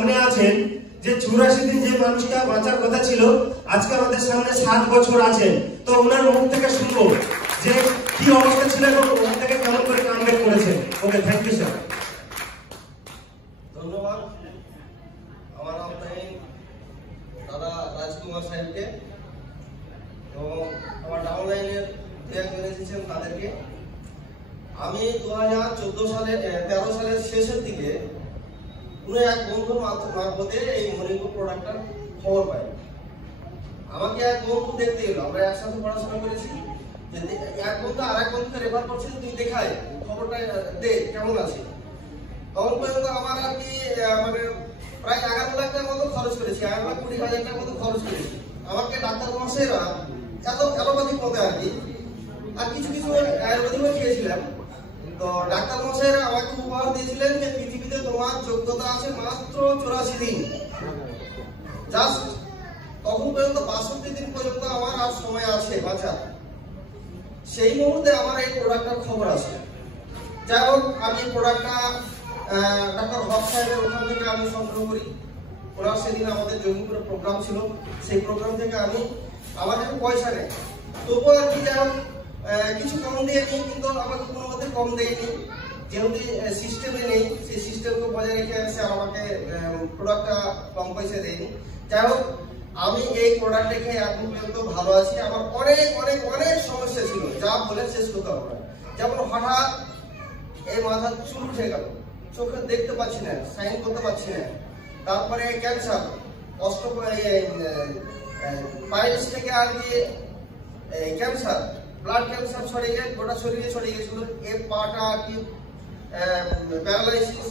সামনে আছেন যে 84 দিন যে মানুষটা বাঁচার কথা ছিল আজকে আমাদের সামনে 7 বছর আছেন। তো ওনার মুখ থেকে শুনবো যে কি অবস্থা ছিল এবং ওখান থেকে কেমন করে কামব্যাক করেছেন। ওকে, থ্যাংক ইউ স্যার। ধন্যবাদ আমার আপনাকে দাদা রাজকুমার সাহেবকে এবং আমার ডাউনলাইনের দু একজন এসেছেন তাদেরকে। আমি 2014 সালে 13 সালের শেষের দিকে কোনো এক বন্ধুর মারফতে এই মনিকো প্রোডাক্টটার খবর পাই। আমাকে এক বন্ধু দেখতে এলো, আমরা একসাথে পড়াশোনা করেছি। এক বন্ধু আর এক বন্ধুকে রেফার করছে, তুই দেখায় খবরটা দে কেমন আছে। তখন পর্যন্ত আমার আর কি মানে প্রায় 11 লাখ টাকার মতো খরচ করেছি, 11,20,000 টাকার মতো খরচ করেছি। আমাকে ডাক্তার মশাইরা এলোপ্যাথিক মতে আর কি আর কিছু কিছু আয়ুর্বেদিকও খেয়েছিলাম। তো ডাক্তার মশাইরা আমাকে উপহার দিয়েছিলেন যে পৃথিবীতে তোমার যোগ্যতা আছে মাত্র 84 দিন। জাস্ট তখন পর্যন্ত 62 দিন পর্যন্ত আমার আর সময় আছে বাঁচা। সেই মুহূর্তে আমার এই প্রোডাক্টটার খবর আসে। যাই হোক, আমি প্রোডাক্টটা ডাক্তার হক সাহেবের ওখান থেকে আমি সংগ্রহ করি। ওরা সেদিন আমাদের জঙ্গিপুরে প্রোগ্রাম ছিল, সেই প্রোগ্রাম থেকে আমি আমার কাছে পয়সা নেই, তবুও আর কি যাই হোক কিছু কম দিয়ে নিই, কিন্তু আমাকে কোনো মতে কম দেয়নি। যেহেতু সিস্টেমে নেই, সেই সিস্টেমকে বজায় রেখে এসে আমাকে প্রোডাক্টটা কম পয়সা দেয়নি। যাই হোক, আমি এই প্রোডাক্টটা খেয়ে এখন পর্যন্ত ভালো আছি। আমার অনেক অনেক অনেক সমস্যা ছিল, যা বলে শেষ করতে পারবো না। যেমন হঠাৎ এই মাথার চুল উঠে গেল, চোখে দেখতে পাচ্ছি না, সাইন করতে পারছি না। তারপরে ক্যান্সার, পাইলস থেকে আর কি ক্যান্সার, ব্লাড ক্যান্সার ছড়িয়ে গিয়ে গোটা শরীরে ছড়িয়ে গেছিল। এই পাটা আর কি প্যারালাইসিস,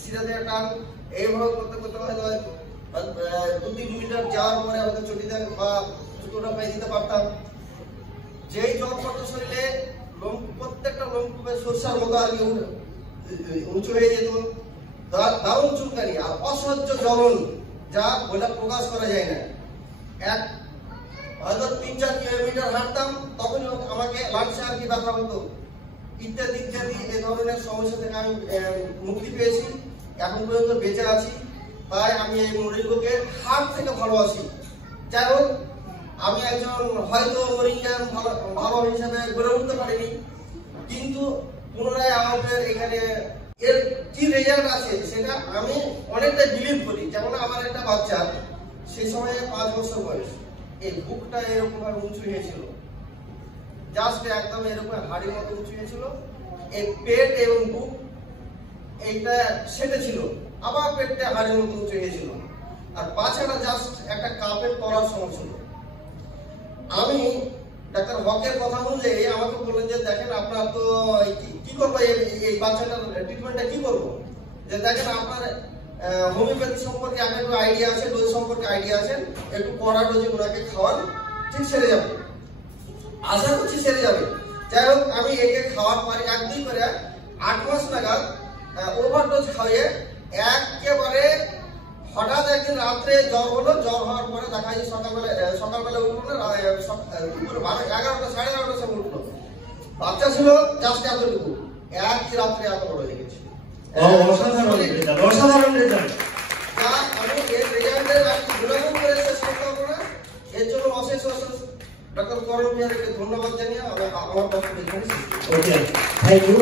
সিরাতে টান, এইভাবে করতে করতে হয়তো 2-3 মিটার যাওয়ার পরে আমাকে চটিদার বা জুতোটা পাই দিতে পারতাম। যেই জল পড়তো শরীরে, প্রত্যেকটা লোমকূপে সরষার মতো আর কি উঁচু হয়ে যেত। দারুণ চুলকানি আর অসহ্য জ্বলন, যা বলে প্রকাশ করা যায় না। হয়তো 3-4 কিলোমিটার হাঁটতাম, তখন আমাকে লাঞ্চে আর কি ব্যথা হতো। ইত্যাদি ইত্যাদি এই ধরনের সমস্যা থেকে আমি মুক্তি পেয়েছি, এখন পর্যন্ত বেঁচে আছি। তাই আমি এই মরিঙ্গাকে হার্ট থেকে ভালোবাসি। যাই হোক, আমি একজন হয়তো মরিঙ্গার ভালো হিসাবে গড়ে উঠতে পারিনি, কিন্তু পুনরায় আমাদের এখানে এর কি রেজাল্ট আছে সেটা আমি অনেকটা বিলিভ করি। যেমন আমার একটা বাচ্চা, সেই সময় 5 বছর বয়স, এই বুকটা এরকম ভাবে উঁচু হয়েছিল, জাস্ট একদম এরকম হাড়ির মতো উঁচু হয়েছিল। এই পেট এবং বুক এইটা সেটে ছিল, আবার পেটটা হাড়ির মতো উঁচু হয়েছিল, আর পাছাটা জাস্ট একটা কাপের তলার সমান ছিল। আমি ডাক্তার হকের কথা অনুযায়ী আমাকে বললেন যে দেখেন আপনার তো কি করবো, এই বাচ্চাটার ট্রিটমেন্টটা কি করবো, যে দেখেন আপনার হোমিওপ্যাথি সম্পর্কে একটু আইডিয়া আছে, ডোজ সম্পর্কে আইডিয়া আছে, একটু কড়া ডোজে ওনাকে খাওয়ান, ঠিক সেরে যাবে, আশা করছি সেরে যাবে। যাই হোক, আমি একে খাওয়ার পরে 1-2 করে 8 মাস নাগাদ ওভারডোজ খাইয়ে একেবারে হঠাৎ একদিন রাত্রে জ্বর হলো। জ্বর হওয়ার পরে দেখা যায় সকালবেলা উঠলো না, 11টা 11:30 সময় উঠলো। বাচ্চা ছিল জাস্ট এতটুকু, একই রাত্রে এত বড় হয়ে গেছে। অসাধারণ রেজাল্ট। আমি এর রেজাল্টের গুণাগুণ করে শেষ করতে পারবো না। এর জন্য অশেষ অশেষ ডক্টর করণ বিহারীকে ধন্যবাদ জানিয়ে আমার বক্তব্য এখানে শেষ করছি। ওকে, থ্যাংক ইউ।